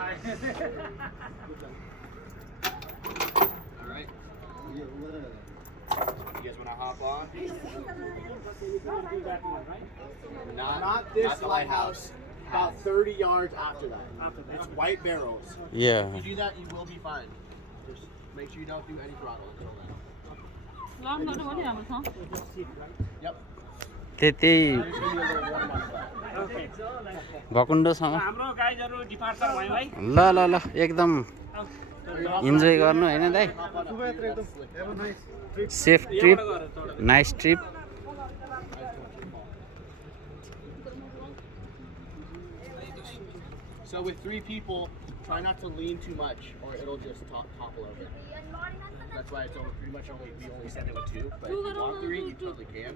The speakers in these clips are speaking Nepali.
right. You guys want to hop on? Not the lighthouse. About 30 yards after that. It's White Barrels. Yeah. If you do that, you will be fine. Just make sure you don't do any throttle until then. Yep. त्यति There's going to be a little warm up that. भकुण्डोसँग हाम्रो गाइजहरु डिपार्चर भयो है ल ल ल एकदम इन्जोय गर्नु होइन दाइ safe trip nice trip So with 3 people, try not to lean too much, or it'll just topple over. That's why it's pretty much we only send it with 2. But if you want 3, you totally can.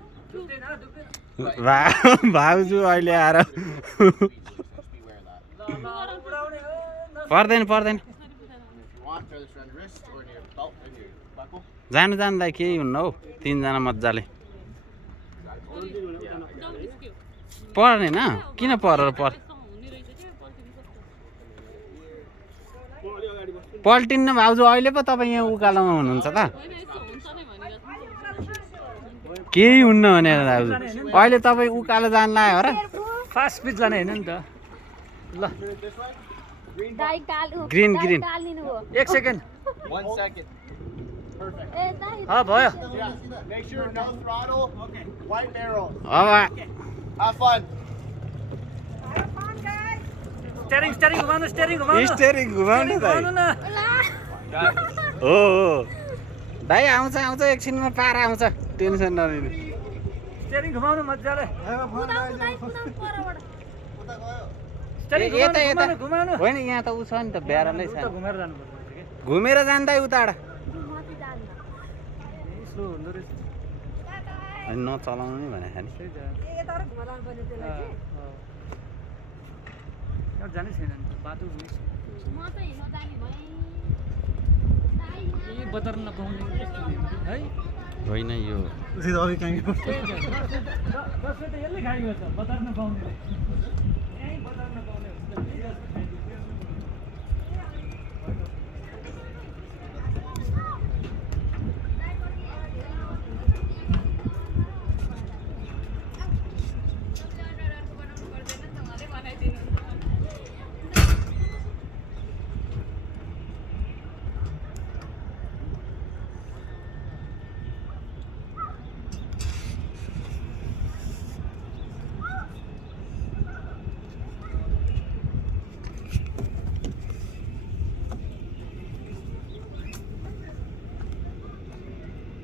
भाउजू अहिले आएर Just beware of that. पर्दैन पर्दैन And if you want, throw this around your wrist or in your belt and your buckle. जानु जान्दा केही हुन्न हौ 3 जना मजाले पर्दैन किन पर पल्टिन्न भाउजू अहिले पो तपाईँ यहाँ उकालोमा हुनुहुन्छ त केही हुन्न भनेर भाउजू अहिले तपाईँ उकालो जान लाग्यो र फास्ट स्पिड जाने हैन नि त ल green green 1 second 1 second. Perfect. भयो Yeah. Make sure no throttle. Okay. White barrels. अब Have fun. स्टेरिङ घुमाउनु स्टेरिङ घुमाउनु दाइ घुमाउनु न हो दाइ आउँछ आउँछ एकछिनमा पार आउँछ टेन्सन नलिनु स्टेरिङ घुमाउनु मज्जाले यता यता घुमाउनु होइन यहाँ त उ छ नि त ब्यारलै छ घुमेर जानुपर्छ के घुमेर जान्दा उताबाट स्लो हुँदो रहेछ अनि नचलाउनु नि भने खाने त्यही त जानै छैन नि त बाटो मिस ए बदर नपाउने है होइन यो त्यसले त यसले खाइगयो त बदर नपाउने यहीँ बदर नपाउने हुन्छ